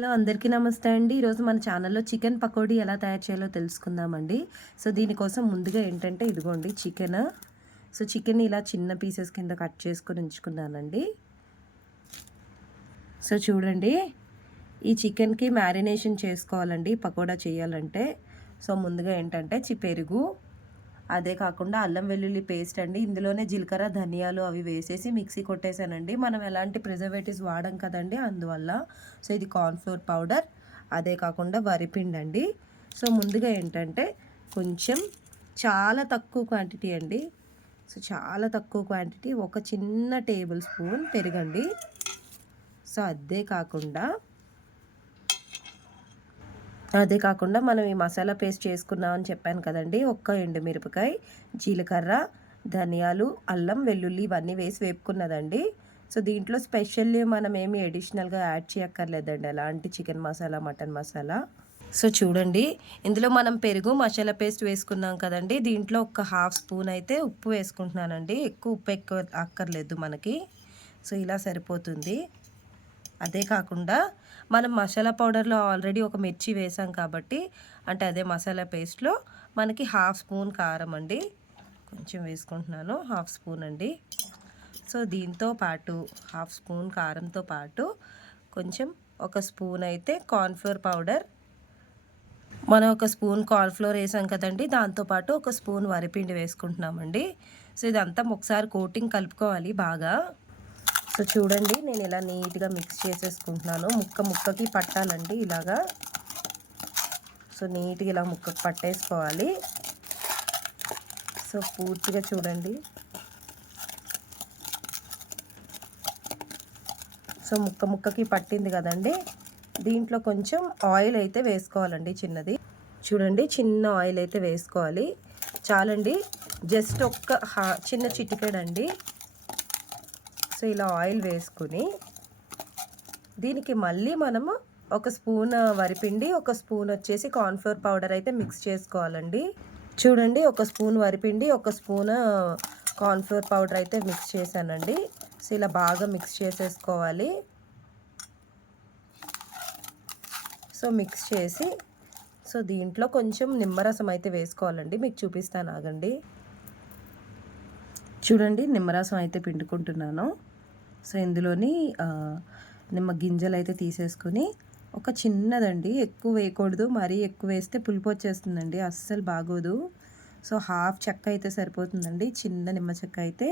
Hello అందరికీ నమస్తే అండి. ఈరోజు మన ఛానల్‌లో చికెన్ పకోడీ ఎలా తయారు చేయాలో తెలుసుకుందామండి. సో, దీనికోసం ముందుగా ఏంటంటే ఇదిగోండి చికెను. సో, చికెన్‌ని ఇలా చిన్న పీసెస్ కింద కట్ చేసుకొని ఉంచుకున్నానండి. సో, చూడండి ఈ చికెన్‌కి మ్యారినేషన్ చేసుకోవాలండి పకోడా చేయాలంటే. సో, ముందుగా ఏంటంటే పెరుగు, అదే కాకుండా అల్లం వెల్లుల్లి పేస్ట్ అండి. ఇందులోనే జీలకర్ర, ధనియాలు అవి వేసేసి మిక్సీ కొట్టేసానండి. మనం ఎలాంటి ప్రిజర్వేటివ్స్ వాడం కదండీ అందువల్ల. సో, ఇది కార్న్ ఫ్లోర్ పౌడర్, అదే కాకుండా వరిపిండండి. సో, ముందుగా ఏంటంటే కొంచెం చాలా తక్కువ క్వాంటిటీ అండి. సో, చాలా తక్కువ క్వాంటిటీ ఒక చిన్న టేబుల్ స్పూన్ పెరుగండి. సో, అదే కాకుండా మనం ఈ మసాలా పేస్ట్ చేసుకున్నామని చెప్పాను కదండీ! ఒక్క ఎండుమిరపకాయ, జీలకర్ర, ధనియాలు, అల్లం, వెల్లుల్లి ఇవన్నీ వేసి వేపుకున్నదండి. సో, దీంట్లో స్పెషల్లీ మనం ఏమి అడిషనల్‌గా యాడ్ చేయక్కర్లేదండి ఎలాంటి chicken masala, mutton masala. So, చూడండి ఇందులో మనం పెరుగు, మసాలా పేస్ట్ వేసుకున్నాం కదండీ! దీంట్లో ఒక హాఫ్ స్పూన్ అయితే ఉప్పు వేసుకుంటున్నానండి. ఎక్కువ అక్కర్లేదు మనకి. సో, ఇలా సరిపోతుంది. అదే కాకుండా మనం మసాలా పౌడర్‌లో ఆల్రెడీ ఒక మిర్చి వేసాం కాబట్టి, అంటే అదే మసాలా పేస్ట్‌లో మనకి హాఫ్ స్పూన్ కారం అండి. కొంచెం వేసుకుంటున్నాను. హాఫ్ స్పూన్ అండి. సో, దీంతో పాటు హాఫ్ స్పూన్ కారంతో పాటు కొంచెం ఒక స్పూన్ అయితే కార్న్ ఫ్లోర్ పౌడర్. మనం ఒక స్పూన్ కార్న్ ఫ్లోర్ వేసాం కదండీ! దాంతో పాటు ఒక స్పూన్ వరిపిండి వేసుకుంటున్నామండి. సో, ఇదంతా ఒకసారి కోటింగ్ కలుపుకోవాలి బాగా. సో, చూడండి నేను ఇలా నీట్‌గా మిక్స్ చేసేసుకుంటున్నాను. ముక్కకి పట్టాలండి ఇలాగా. సో, నీట్‌గా ఇలా ముక్కకి పట్టేసుకోవాలి. సో, పూర్తిగా చూడండి. సో, ముక్కకి పట్టింది కదండీ! దీంట్లో కొంచెం ఆయిల్ అయితే వేసుకోవాలండి చిన్నది. చూడండి చిన్న ఆయిల్ అయితే వేసుకోవాలి. చాలండి. జస్ట్ చిన్న చిటికెడండి. సో, ఇలా ఆయిల్ వేసుకుని దీనికి మళ్ళీ మనము ఒక స్పూన్ వరిపిండి, ఒక స్పూన్ వచ్చేసి కార్న్ ఫ్లోర్ పౌడర్ అయితే మిక్స్ చేసుకోవాలండి. చూడండి ఒక స్పూన్ వరిపిండి, ఒక స్పూన్ కార్న్ ఫ్లోర్ పౌడర్ అయితే మిక్స్ చేశానండి. సో, ఇలా బాగా మిక్స్ చేసేసుకోవాలి. సో, మిక్స్ చేసి సో, దీంట్లో కొంచెం నిమ్మరసం అయితే వేసుకోవాలండి. మీకు చూపిస్తాను ఆగండి. చూడండి నిమ్మరసం అయితే పిండుకుంటున్నాను. సో, ఇందులోని నిమ్మ గింజలు అయితే తీసేసుకొని ఒక చిన్నదండి, ఎక్కువ వేయకూడదు. మరీ ఎక్కువ వేస్తే పులుపు వచ్చేస్తుందండి, అస్సలు బాగోదు. సో, హాఫ్ చెక్క అయితే సరిపోతుందండి. చిన్న నిమ్మ చెక్క అయితే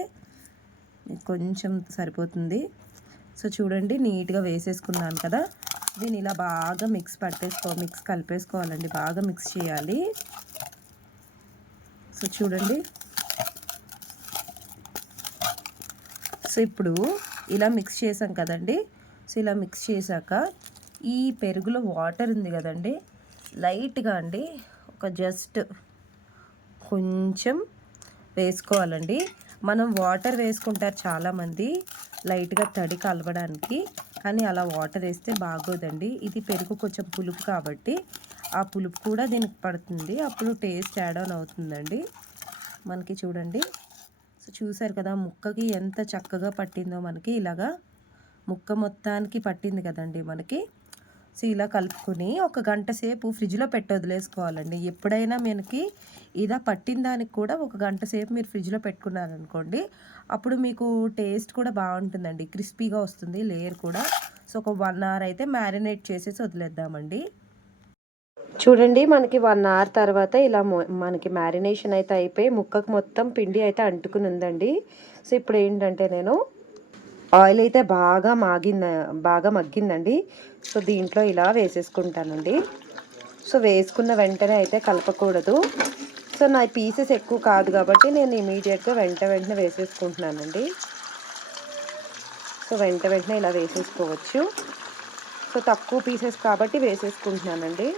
కొంచెం సరిపోతుంది. సో, చూడండి నీట్‌గా వేసేసుకున్నాను కదా! దీన్ని ఇలా బాగా మిక్స్ కలిపేసుకోవాలండి. బాగా మిక్స్ చేయాలి. సో, చూడండి. సో, ఇప్పుడు ఇలా మిక్స్ చేసాం కదండీ! సో, ఇలా మిక్స్ చేశాక ఈ పెరుగులో వాటర్ ఉంది కదండీ! లైట్‌గా అండి ఒక జస్ట్ కొంచెం వేసుకోవాలండి. మనం వాటర్ వేసుకుంటారు చాలామంది లైట్‌గా తడి కలవడానికి. కానీ అలా వాటర్ వేస్తే బాగోదండి. ఇది పెరుగు కొంచెం పులుపు కాబట్టి ఆ పులుపు కూడా దీనికి పడుతుంది. అప్పుడు టేస్ట్ యాడ్ ఆన్ అవుతుందండి మనకి. చూడండి. సో, చూసారు కదా ముక్కకి ఎంత చక్కగా పట్టిందో మనకి ఇలాగా. ముక్క మొత్తానికి పట్టింది కదండీ మనకి. సో, ఇలా కలుపుకొని ఒక గంట సేపు ఫ్రిడ్జ్‌లో పెట్టి వదిలేసుకోవాలండి. ఎప్పుడైనా మనకి ఇలా పట్టిన దానికి కూడా ఒక గంట సేపు మీరు ఫ్రిడ్జ్‌లో పెట్టుకున్నారనుకోండి, అప్పుడు మీకు టేస్ట్ కూడా బాగుంటుందండి. క్రిస్పీగా వస్తుంది లేయర్ కూడా. సో, ఒక 1 అవర్ అయితే మ్యారినేట్ చేసేసి వదిలేద్దామండి. చూడండి మనకి 1 అవర్ తర్వాత ఇలా మనకి మ్యారినేషన్ అయితే అయిపోయి ముక్కకు మొత్తం పిండి అయితే అంటుకుని ఉందండి. సో, ఇప్పుడు ఏంటంటే నేను ఆయిల్ అయితే బాగా మగ్గిందండి. సో, దీంట్లో ఇలా వేసేసుకుంటానండి. సో, వేసుకున్న వెంటనే అయితే కలపకూడదు. సో, నా పీసెస్ ఎక్కువ కాదు కాబట్టి నేను ఇమీడియట్‌గా వెంటనే వేసేసుకుంటున్నానండి. సో, వెంటనే ఇలా వేసేసుకోవచ్చు. సో, తక్కువ పీసెస్ కాబట్టి వేసేసుకుంటున్నానండి.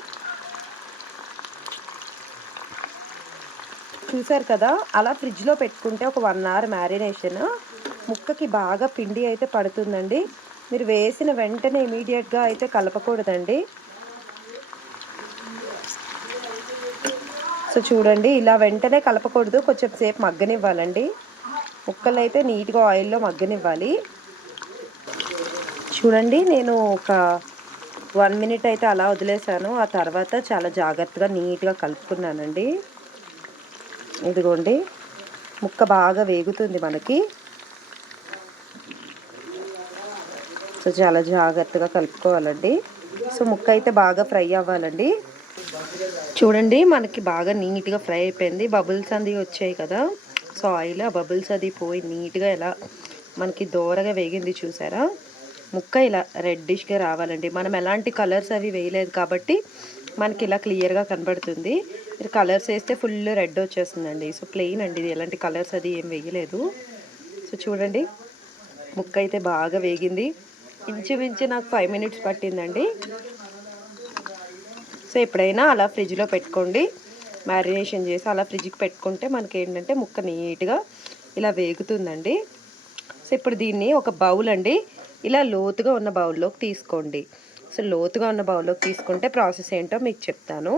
చూసారు కదా! అలా ఫ్రిడ్జ్‌లో పెట్టుకుంటే ఒక 1 అవర్ మ్యారినేషన్ ముక్కకి బాగా పిండి అయితే పడుతుందండి. మీరు వేసిన వెంటనే ఇమీడియట్‌గా అయితే కలపకూడదండి. సో, చూడండి ఇలా వెంటనే కలపకూడదు. కొంచెం సేపు మగ్గనివ్వాలండి. ముక్కలైతే నీట్‌గా ఆయిల్‌లో మగ్గనివ్వాలి. చూడండి నేను ఒక 1 మినిట్ అయితే అలా వదిలేసాను. ఆ తర్వాత చాలా జాగ్రత్తగా నీట్‌గా కలుపుకున్నానండి. ఇదిగోండి ముక్క బాగా వేగుతుంది మనకి. సో, చాలా జాగ్రత్తగా కలుపుకోవాలండి. సో, ముక్క అయితే బాగా ఫ్రై అవ్వాలండి. చూడండి మనకి బాగా నీట్‌గా ఫ్రై అయిపోయింది. బబుల్స్ అన్నీ వచ్చాయి కదా! సో, ఆయిల్ ఆ బబుల్స్ అది పోయి నీట్‌గా ఇలా మనకి దోరగా వేగింది చూసారా? ముక్క ఇలా రెడ్డిష్‌గా రావాలండి. మనం ఎలాంటి కలర్స్ అవి వేయలేదు కాబట్టి మనకి ఇలా క్లియర్‌గా కనబడుతుంది. మీరు కలర్స్ వేస్తే ఫుల్ రెడ్ వచ్చేస్తుందండి. సో, ప్లెయిన్ అండి ఇది. ఎలాంటి కలర్స్ అది ఏం వేయలేదు. సో, చూడండి ముక్క అయితే బాగా వేగింది. ఇంచుమించు నాకు 5 మినిట్స్ పట్టిందండి. సో, ఎప్పుడైనా అలా ఫ్రిడ్జ్‌లో పెట్టుకోండి. మ్యారినేషన్ చేసి అలా ఫ్రిడ్జ్‌కి పెట్టుకుంటే మనకేంటంటే ముక్క నీట్‌గా ఇలా వేగుతుందండి. సో, ఇప్పుడు దీన్ని ఒక బౌల్ అండి ఇలా లోతుగా ఉన్న బౌల్లోకి తీసుకోండి. సో, లోతుగా ఉన్న బౌల్లోకి తీసుకుంటే ప్రాసెస్ ఏంటో మీకు చెప్తాను.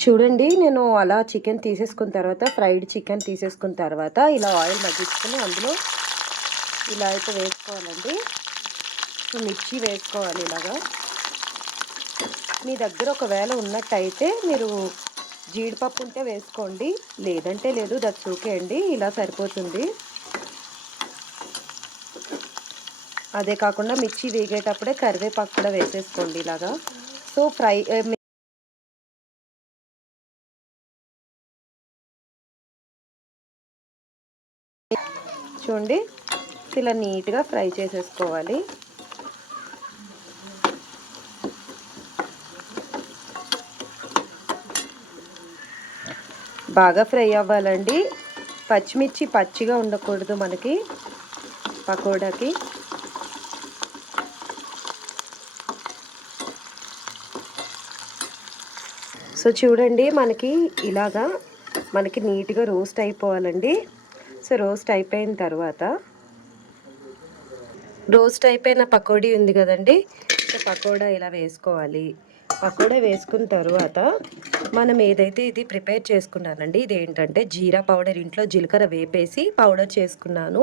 చూడండి నేను అలా చికెన్ తీసేసుకున్న తర్వాత ఫ్రైడ్ చికెన్ తీసేసుకున్న తర్వాత ఇలా ఆయిల్ మగ్గించుకొని అందులో ఇలా అయితే వేసుకోవాలండి. సో, మిర్చి వేసుకోవాలి ఇలాగా. మీ దగ్గర ఒకవేళ ఉన్నట్టయితే మీరు జీడిపప్పు ఉంటే వేసుకోండి. లేదంటే లేదు, దట్స్ ఓకే అండి. ఇలా సరిపోతుంది. అదే కాకుండా మిర్చి వేగేటప్పుడే కరివేపాకు కూడా వేసేసుకోండి ఇలాగా. సో, చూడండి ఇలా నీట్‌గా ఫ్రై చేసేసుకోవాలి. బాగా ఫ్రై అవ్వాలండి. పచ్చిమిర్చి పచ్చిగా ఉండకూడదు మనకి పకోడాకి. సో, చూడండి ఇలాగా మనకి నీట్‌గా రోస్ట్ అయిపోవాలండి. సో, రోస్ట్ అయిపోయిన తర్వాత రోస్ట్ అయిపోయిన పకోడీ ఉంది కదండీ! సో, పకోడా ఇలా వేసుకోవాలి. పకోడా వేసుకున్న తర్వాత మనం ఏదైతే ఇది ప్రిపేర్ చేసుకున్నానండి, ఇదేంటంటే జీరా పౌడర్, ఇంట్లో జీలకర్ర వేపేసి పౌడర్ చేసుకున్నాను.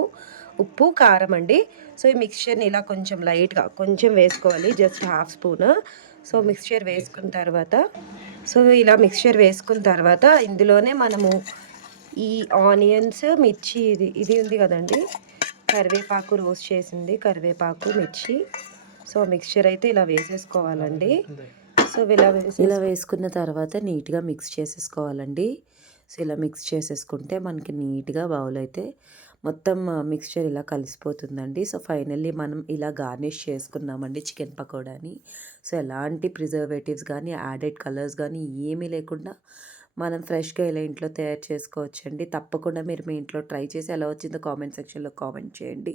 ఉప్పు, కారం అండి. సో, ఈ మిక్స్చర్ని ఇలా కొంచెం లైట్‌గా కొంచెం వేసుకోవాలి, just half spoon. So, mixture వేసుకున్న తర్వాత ఇలా మిక్స్చర్ వేసుకున్న తర్వాత ఇందులోనే మనము ఈ ఆనియన్స్, మిర్చి ఇది ఉంది కదండీ! కరివేపాకు రోస్ట్ చేసింది, కరివేపాకు, మిర్చి. సో, మిక్స్చర్ అయితే ఇలా వేసేసుకోవాలండి. సో, ఇలా వేసుకున్న తర్వాత నీట్‌గా మిక్స్ చేసేసుకోవాలండి. సో, ఇలా మిక్స్ చేసేసుకుంటే మనకి నీట్‌గా బౌల్ అయితే మొత్తం మిక్స్చర్ ఇలా కలిసిపోతుందండి. సో, ఫైనల్లీ మనం ఇలా గార్నిష్ చేసుకున్నామండి చికెన్ పకోడాని. సో, ఎలాంటి ప్రిజర్వేటివ్స్ కానీ, యాడెడ్ కలర్స్ కానీ ఏమీ లేకుండా మనం ఫ్రెష్‌గా ఇలా ఇంట్లో తయారు చేసుకోవచ్చండి. తప్పకుండా మీరు మీ ఇంట్లో ట్రై చేసి ఎలా వచ్చిందో కామెంట్ సెక్షన్‌లో కామెంట్ చేయండి.